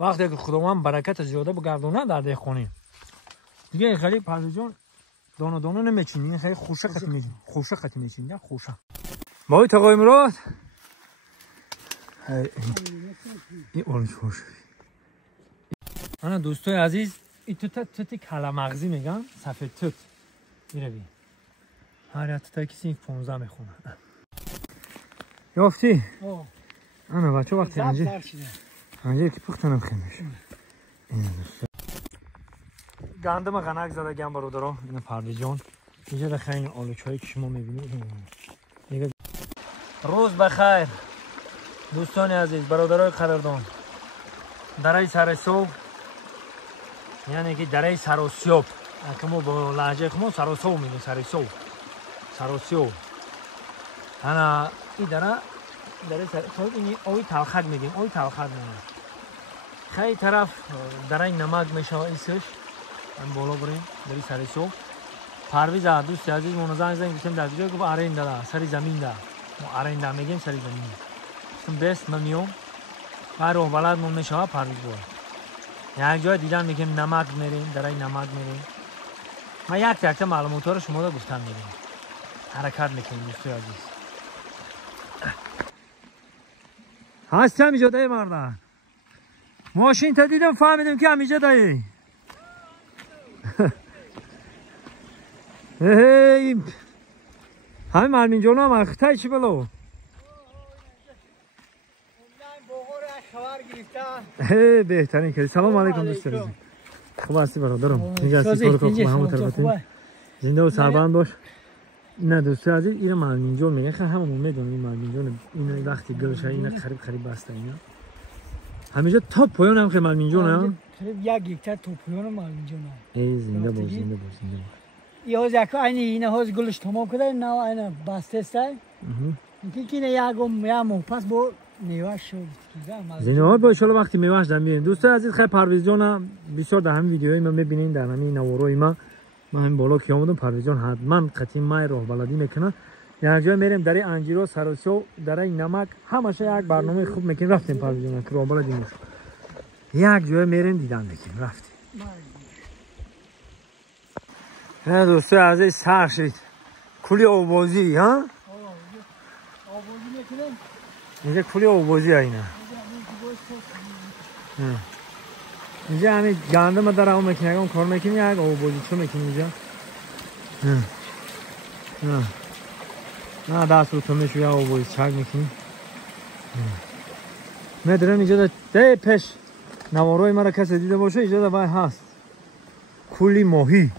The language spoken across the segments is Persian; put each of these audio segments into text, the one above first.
وقتی که خداوند برکت زیاده بگردونه در دهخانه دیگه خیلی پرویز جان دانه دانه نمیچینی، خیلی خوشه خطی میچینی، خوشه خطی میچینی، نه خوشه باید تقای مراد این اولش خوش. انا دوستای عزیز این توت کلا مغزی میگن، سفید توت میره بین هر توت کسی 15 میخونه. یافتی؟ انا بچه وقتی اینجا که پختنم خیمیش گندم غنک زده گم برادرها. این پرویز جان اینجا در خیلی آلوچهایی که شما میبینید. روز بخیر دوستان عزیز، برادرای قدردان. دره سرسو یعنی که دره سراسیاب که ما با لهجه ما سراسو میگیم، سراسیاب. انا این دره سراسیاب این آوی تلخک میگیم، آوی تلخک میگیم. خیلی طرف دره نمک میشه ایسش. من بالا بریم دره سراسیاب. پرویز دوست عزیز منظم زنگ گفتم در کجا؟ گفت آرنده ده سری زمین ده. ما آرنده میگیم سری زمین. بست من میام و روح بلد من میشه پرویز بود. یک جای دیدن میگیم نمک میریم، دره نمک میریم. من یک تک معلومات رو شما رو گفتم میریم. حرکت میکنیم دوستای عزیز. هستی همیجا دایی مردن. ماشین تا دیدم فهمیدم که همیجا دایی. همین مرمین جانو هم اختای چی بلو؟ بهترین کردی. سلام علیکم دوست عزیز. خوب هستی برادرم؟ اینجا هستی کار که همون طرفتیم. زنده و سربلند باش. نه دوست عزیز این مرمین جان میگن، خیلی هممون میدونیم این مرمین جان این وقتی گلش این قریب بسته اینا. همیشه تا پایان هم خیلی مرمین جان هم. قریب یک تا پایان مرمین جان. ای زنده باش، زنده باش، زنده باش. یه زاکو اینه هاز گلش تمام کرده، نه اینه بسته است. اینکه نه یه پس با میوه شد. زینه‌ها با ان وقتی میوهش دم میبینید. دوستان عزیز خیلی پرویز جان بسیار در همین ویدیوهای ما میبینین، در همین نوارای ما همین بالا که اومدم پرویز جان حتما قطعی مای راه بلدی میکنه. یک جای میریم در انجیرو سراسو در این نمک همش یک برنامه خوب میکنیم. رفتیم پرویز جان که راه بلدی میشه. یک جای میریم دیدن میکنیم رفتیم. نه دوستان عزیز سر شید کلی آوازی ها؟ آوازی میکنیم. اینجا کلی آوازی اینا. اینجا همین گندم در اون میکنیم کار میکنیم، یک آوازی چه میکنیم اینجا؟ نه دست رو تو میشوی آوازی چک میکنیم. میدونم اینجا ده پیش نواروی مرا کسی دیده باشه اینجا ده باید هست کلی ماهی.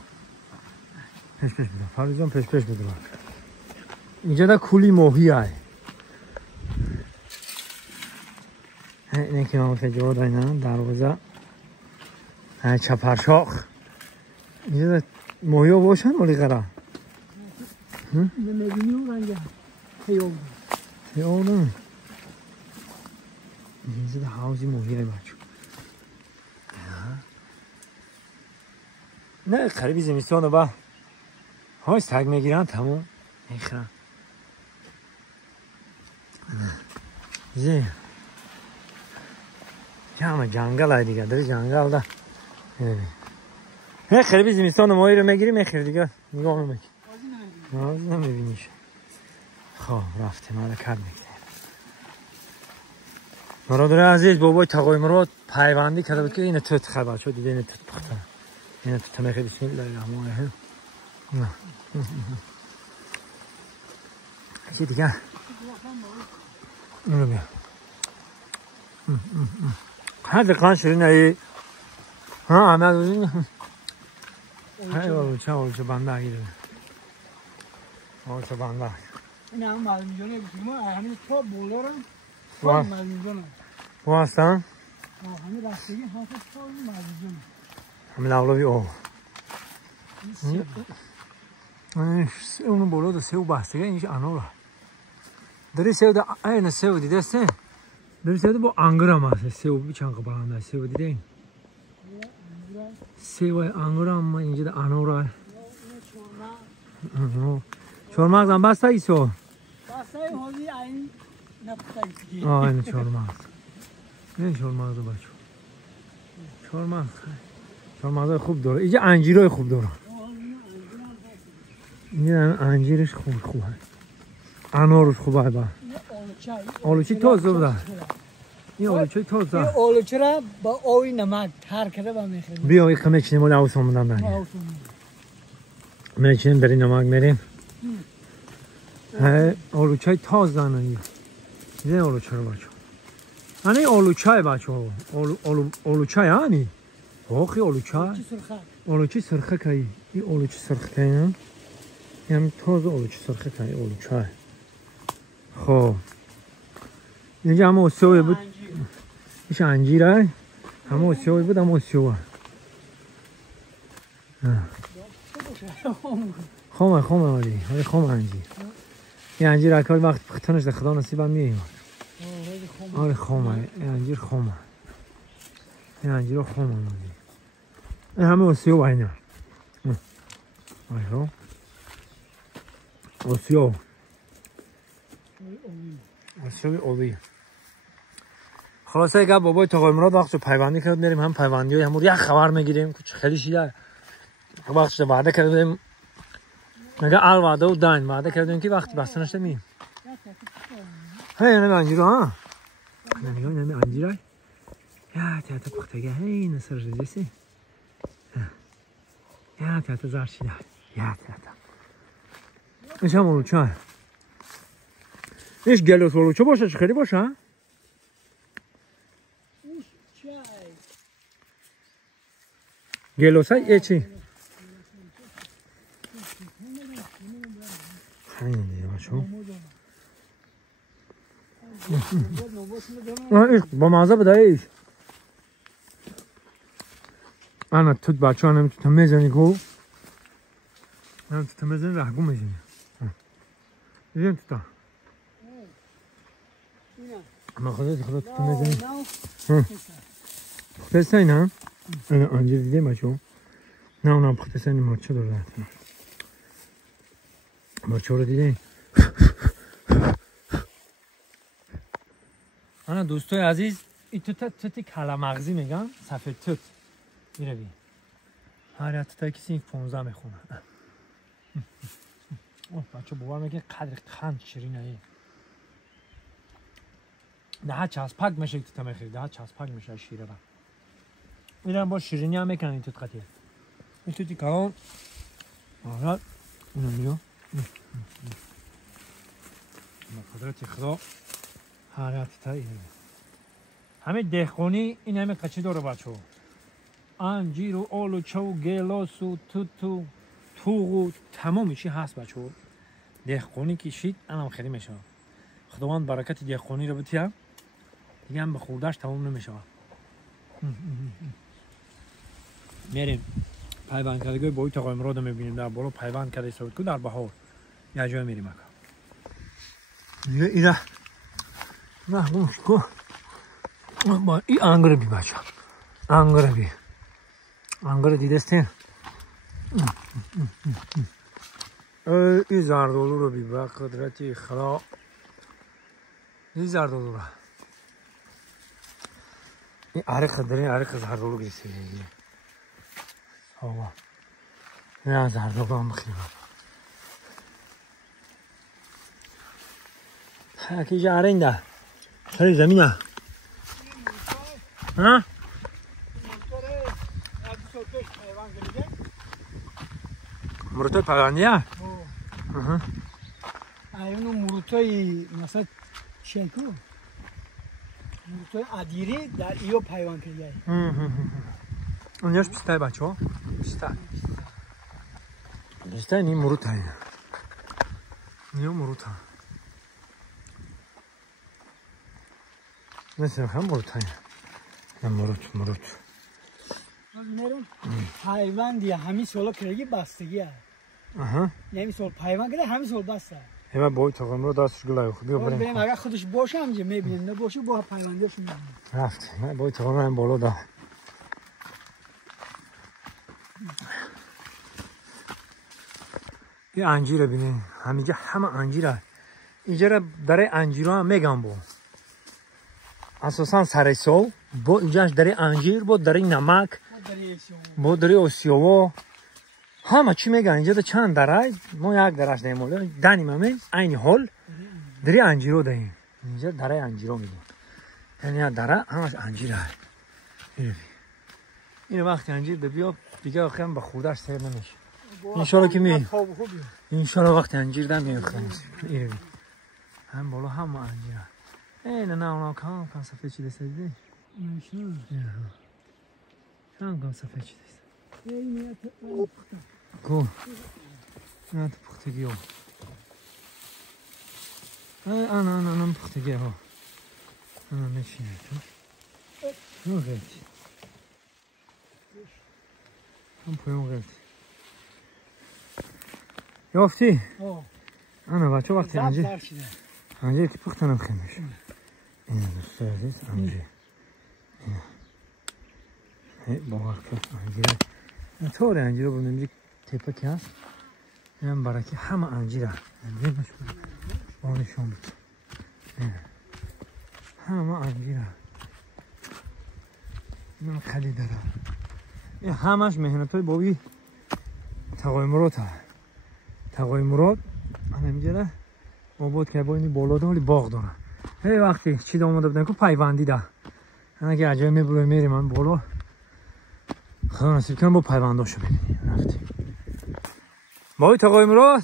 پیش بدم فرزان پیش بدم. اینجا ده کلی ماهی های. اینه که من خیلی جا داریم دروازه چپرشاخ. اینجا ده ماهی ها باشن ولی قرار نمیبینی اون رنگه خیابون اینجا ده حوضی ماهی های بچه. نه قریبی زمستان با های سگ میگیرن تمام میخرن. که همه جنگل های دیگه در جنگل ده. نه قریبی زمستان ماهی رو میگیری میخیر دیگه نگاه میکنی نمیبینیش. خب رفتیم حرکت میکنیم. برادر عزیز بابای تقای مراد پیوندی کرده بود که این توت خیلی بچه دیده این توت پختن. این توت میخوای بسم الله الرحمن الرحیم. نه چی دیگه اینو بیا هر دقیقا شیرین ای ها همه دوزین های اولوچه بنده اگیده اولوچه بنده این هم معلوم جانه بسیم همین تو بولا رو معلوم جانه هستن؟ همین رفتگی حافظ تو معلوم جانه همین اولوی اونو بالا ده سیو بستگه اینش انورا داری سیو ده این سیو دیده است داری سیو ده با انگر هم هست سیو بیچان قبلانده سیو دیده این سیو انگر هم اینجا ده انورا چهارمغز هم بسته ایسو بسته حالی این نبسته ایسو این چهارمغز این چهارمغز بچه چهارمغز خوب داره. اینجا انجیرای خوب داره. این انجیرش خوبه. انارش خوبه با. آلوچه تازه بوده. این آلوچه تازه. این آلوچه را با آوی نمک تر کرده و میخوریم. بیا این کمی چینیم ولی آوسان بودم دنیا. میچینیم برای نمک میریم. آلوچه تازه نایی. این آلوچه رو بچه. این آلوچه بچه ها. آلوچه هانی. آخی آلوچه. آلوچه سرخه که این آلوچه سرخه که این هم تازه آلوچه سرخه که این آلوچه. خب اینجا همه آسیوی بود. ایش انجیره. همه آسیوی بود همه آسیوه. خامه آلی. خامه انجیر. این انجیر اکال وقت پختنش در خدا نصیب هم میگیم. آره خامه. این انجیر خامه. این انجیر خامه آلی. این همه آسیوه اینه. آره. آسیوه. آسیوی اولی. خلاصه اگر بابای تقای مراد وقت رو پیوندی کرد میریم هم پیوندی های همون یک خبر میگیریم که خیلی شیده وقت رو وعده کردیم مگه ال وعده و دین وعده کردیم که وقتی بسته نشده میم هی نمی انجیر ها نمی انجیر های یا تیتا پختگه هی نصر رزیسی یا تیتا زر شیده یا تیتا ایش هم اولوچه های ایش گلوس اولوچه باشه چه خیلی باشه گلوس های چی؟ همین دیگه بچه با مازه بده ایش انا توت بچه ها نمیتونم میزنی گو نمیتونم میزنی رحگو میزنی دیدیم توتا اما خدا توتا میزنی پسته این هم انجیر دیدیم بچه ها نه اونم پخته این مرچه داره مرچه رو دیدیم انا دوستای عزیز این توت کلمغزی میگن سفید توت میره بین هر توتای کسی این 15 میخونه بچه بابا میگه قدر خند شیرینه این ده چسبک میشه توت میخوری ده چسبک میشه شیره با میرم با شیرینی هم میکنن این توت قطعه این توتی کلام آره اینو میگم با قدرت خدا حالت تا اینه همه دهقانی این همه قچه داره بچه انجیر و آلوچه و گلاس و توت و توغ و تمام چی هست بچه دهقانی که شید هم خیلی میشه خداوند برکت دهقانی رو بتیم دیگه هم به خوردش تمام نمیشه میریم پیوند کردگاه با تقای مراد میبینیم در بالا پیوند کرده سعود که در بهار یه جای میریم اکا ایره نه گوش کن با این انگر بی بچه انگر دیدستین این زردالو رو بی با قدرتی خدا این زردالو رو این عرق دارین عرق زردالو گریسه دیگه آقا نه زردالو هم بخیرم اکی جا عرنده خیلی زمینه ها؟ مرتای پیوندیه؟ اینو مرتای مثلا چیکو مرتای عدیری در ایو پیوند کرده اونیاش پیستای بچه ها؟ پیستای نیم مرتای نیم مرتای مثل هم مرتای مرت میرم پیوندی همین سالا کرگی بستگی هست نمی سال پیوند کرده همین سال بسته همه باید تقیم رو دستش گلای خوبی رو بریم اگر خودش باشه همینجا میبینیم نباشه با پیوندیش میبینیم رفت باید تقیم هم بالا ده این انجیر رو بینیم همینجا همه انجیر هست اینجا رو برای انجیر هم میگم با اساسا سرسو با اینجاش داره انجیر با داره نمک با داره آسیابا همه چی میگن اینجا ده چند دره ما یک درش نیموله دنیم همین این حال داره انجیرو دهیم اینجا دره انجیرو میگیم یعنی دره همش انجیر هست این وقتی انجیر ده بیا دیگه آخرم به خودش سیر نمیشه انشالله که می انشالله وقتی انجیر ده میخوانیم هم بالا هم انجیر هست این نه اونا کام سفید چی دسته دیدی؟ کام سفید چی دسته کو نه تو پختگی ها آنا پختگی ها آنا میشینه تو نو غیرتی هم پویم غیرتی یافتی؟ آنا بچه وقتی انجیر که پختنم خیمش این دوست عزیز انجیر با وقت انجیر طور انجیر رو نمیدی تپه که هست اینم برای که همه انجیر هست انجیر مشکل بانشون بود همه انجیر هست این خیلی داره این همش مهنت های بابی تقای مراد هست تقای مراد همینجا آباد که با اینی بالا داری باغ داره هی وقتی چی آمده بودن که پیوندی ده اگه عجب میبروی میری من بالا خدا نصیب کنم با پیونداشو ببینیم رفتیم بایی تقای مراد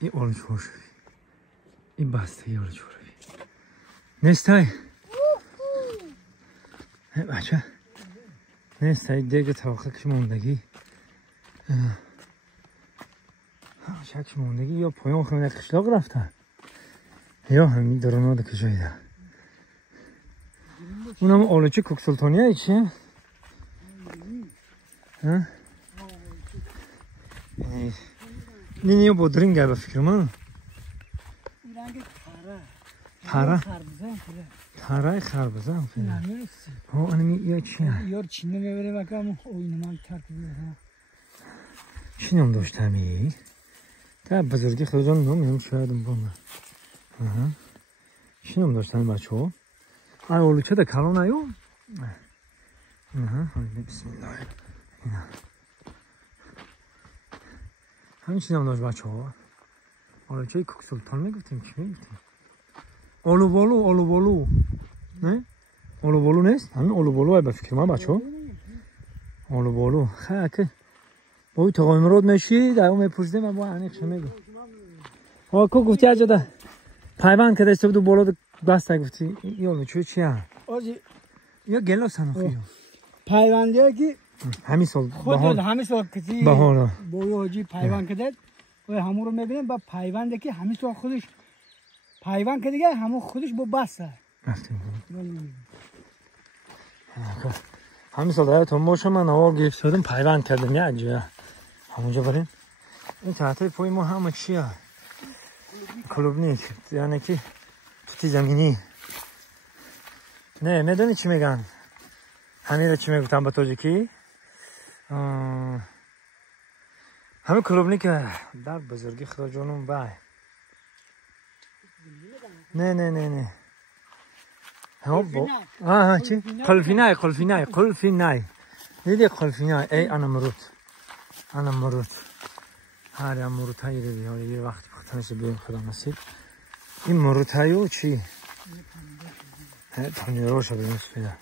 این آلوچور شدی این بسته ای آلوچور شدی نستای بچه نستای دیگه توقعش موندگی شکش موندگی یا پایان خیلی قشلاق رفتن یا همین درونات کجایی اونم آلوچه کوک سلطانی های چیه؟ این یا با درنگ به فکر من تاره تاره خربزه هم فیلم ها انمی یا چیه؟ یار چینه میبره بکم اوینه من ترک بیاره چی نام داشتمی؟ تا بزرگی خیلی جان نام شاید با من چی نام داشتمی بچه ها؟ آلوچه ده کلان ایو؟ بسم الله همین چیز هم داشت بچه ها آلوچه کوک سلطان میگفتیم چی میگفتیم؟ آلو بالو نه؟ آلو بالو نیست؟ همین آلو بالو های به فکر من بچه ها آلو بالو خیلی بایی تقای مراد میشی در اون میپرسیده من با عنیقش میگو که گفتی اجا ده پیوند که دسته بود بالا بسته گفتی یا آلوچه چی هم؟ یا گلا سنخی پیوندی ها که همین سال خود همین سال کسی بهار بایی حاجی پیوند کده و همون رو میبینیم با پیونده که همین سال خودش پیوند که دیگه همون خودش با بسته همین سال داره تو باشه من آوار گرفت شدم پیوند کردم یه عجیه همونجا بریم این تحتای پای ما همه چیه کلوبنیک یعنی که توتی زمینی نه میدونی چی میگن همین رو چی میگفتم با تاجیکی همین کلوبنیک در بزرگی خدا جانم بای نه چی؟ قلفینای دیدی قلفینای ای انا مرود هر مرود هایی رو بیاره یه وقتی بختنش بیم خدا نصیب این مرود هایو چی؟ تانی روش رو بیم سفیده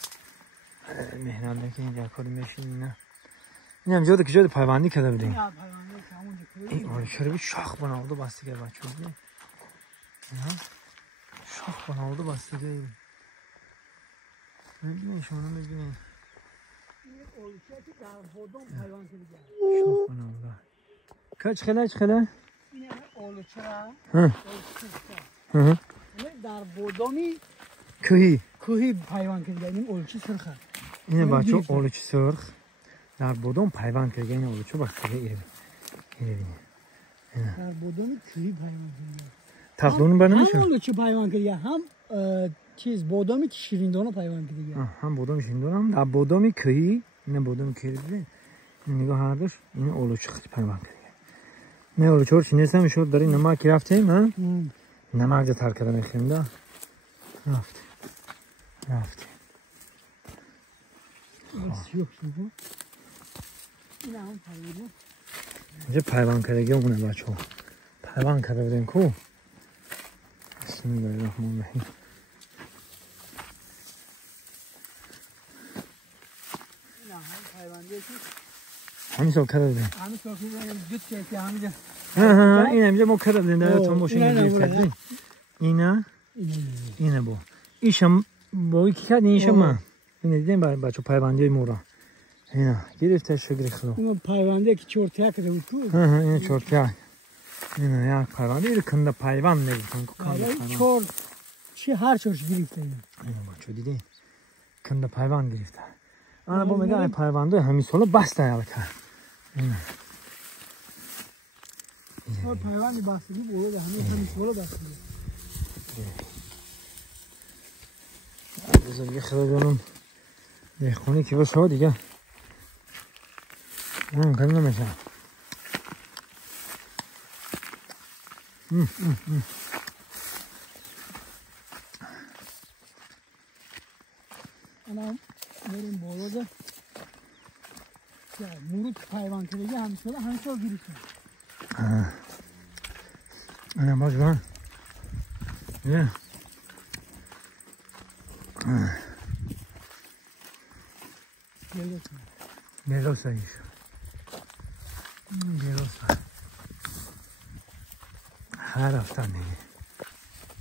مهنم که اینجا کاری میشین نه این هم جاده که جاده پیوندی کده بودیم این آلوچه رو بید شاخ بناوده بستگه بچه بودیم شاخ بناوده بستگه میبینی شما میبینی شاخ بناوده کچ خله این آلوچه را در بودامی کوهی پیوند کرده این آلوچه سرخه اینه بچه آلوچه سرخ در بودام پیوند کرده این آلوچه بستگه ایره بینی در بودامی کوهی پیوند کرده تقلون برنمیشه؟ هم آلوچه پیوند کرده هم چیز بودامی که شیریندانو پیوند کرده هم بودامی شیریندانو هم در بودامی کوهی اینه بودامی کرده نگاه هردش این آلوچه خیلی پیوند کرده نه آلوچه رو چی نیستم شد داری نمکی رفتیم نمک تر کردن خنده رفت اینجا پیوند کردگی اونه بچه ها پیوند کرده بودن کو بسم الله الرحمن الرحیم همین سال کرده بودن این همینجا ما کرده بودن در تو ماشین گیرف کردیم اینه با ایشم با که کرد اینشم من اینه دیدیم بچه پیوندی مورا اینا گرفته شگری خدا اون پیونده که چورتیا کرده بود تو اینه چورتیا اینه یک پیونده اینه کنده پیوند نگفتن چور چی هر چورش گرفته اینه بچه دیدی کنده پیوند گرفته انا با میگه پیونده همین سالا بسته یالکه اینه پیوندی بستگی بوده همین سالا بسته بذار دیگه خدا جانم یه خونی که باشه دیگه کنه نمیشه انا بریم بالا ده مرود پیوند کردگی همسال گیریشن انا باش بان یه گلوسا ایش گلوسا هر رفتن دیگه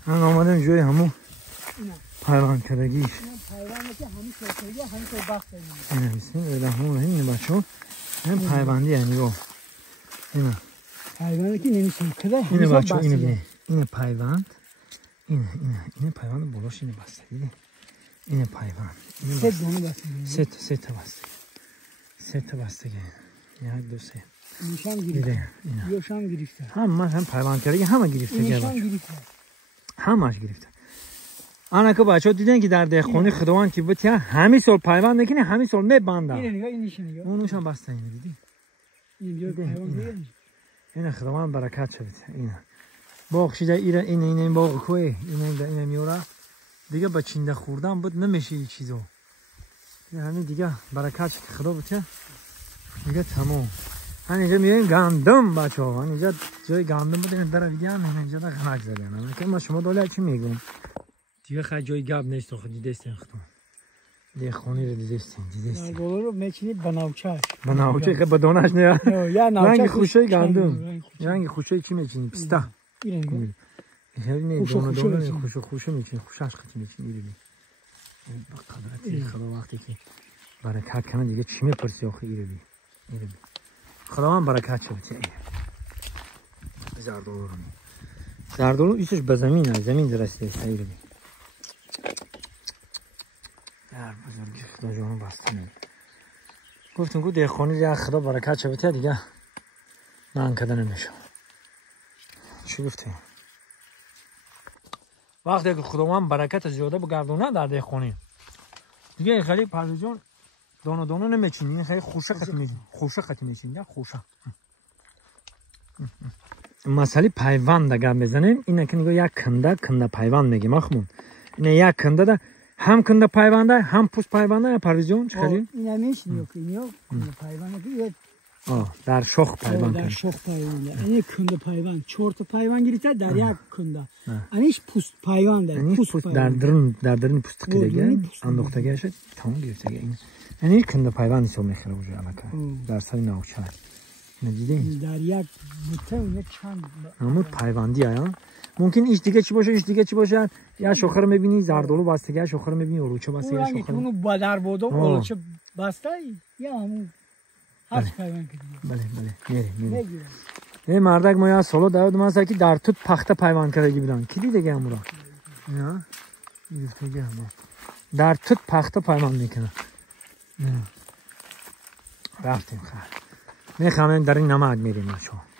من آمدم جوی همون پیوند کردگیش پیونده که همین کردگی همین بخت اینه بسم الله الرحمن الرحیم اینه بچه ها این پیوندی یعنی با اینه پیونده که نمیشه کده اینه بچه ها اینه بینه اینه پیوند اینه پیوند بالاش اینه بسته دیده اینه پیوند سه دانه بسته سه تا بستگی یک دو سه نشان گرفته یوشان گرفته هم پیوند کردگی همه گرفته نشان گرفته همش گرفته انا که بچه ها دیدن که در دهخونی خداوند که بودی همین سال پیوند نکنه همین سال میبندن اینه نگاه این نشان نگاه اونوشان بسته اینه دیدی اینه خداوند برکت شد اینه باغ شده این باغ کوه این میوره دیگه با چینده خوردن بود نمیشه این چیزو همین دیگه برکت شد که خدا بود دیگه تمام اینجا میگیم گندم بچه ها اینجا جای گندم بود این در ویدیان اینجا در غنک زدن که ما شما دوله چی میگم دیگه خیلی جای گب نیست خود دیدستین خودم دیگه خونی رو دیدستین نرگوله رو میچینید بناوچه که با دانش نه رنگ خوشه گندم رنگ خوشه چی میچینید پستا اینه خوشه میچینید خوشش خطی میچینید با قدرتی خدا وقتی که برکت کنه دیگه چی میپرسی آخه ایره بی خدا من برکت شد زردولو ایشش به زمین رسیده ایره بی در بزرگی خدا جانو بستنه گفتم که دیخونی دیگه خدا برکت شد دیگه من کده نمیشم چی گفتیم وقتی که خدا من برکت زیاده بگردونه در دیخونی دیگه خیلی پرویز جان دانه نمیچینی خیلی خوشه خطی میچینی خوشه مسئله پیوند اگر بزنیم اینه که نگاه یک کنده پیوند میگیم اخمون اینه یک کنده ده هم کنده پیونده هم پوست پیونده یا پرویز جان چه خیلی؟ اینه میشنیو که اینو پیونده که در شخ پیوند در شخ پیونده اینه کنده پیوند چورت پیوند گریته در یک کنده اینیش پوست پیونده پوست در درون پوست قیلگه اندوختگه شد تمام گرفته این اینیش کنده پیوند سو میخره وجه علاقه در سر ناوچه ندیدین در یک بوته اونه چند همون پیوندی ها ممکن ایش دیگه چی باشه یا شوخر میبینی زردولو بستگی شوخر میبینی اولوچه بستگی شوخر اونو بدر بودم اولوچه بسته یا همون هست پیوند بله میره یه مردک ما یا سالو دارد من که در توت پخته پیوند کردگی بیدن کی دیگه همون را در توت پخته پیوند میکنه رفتیم خیلی میخوانیم در این نمک میریم بچه ها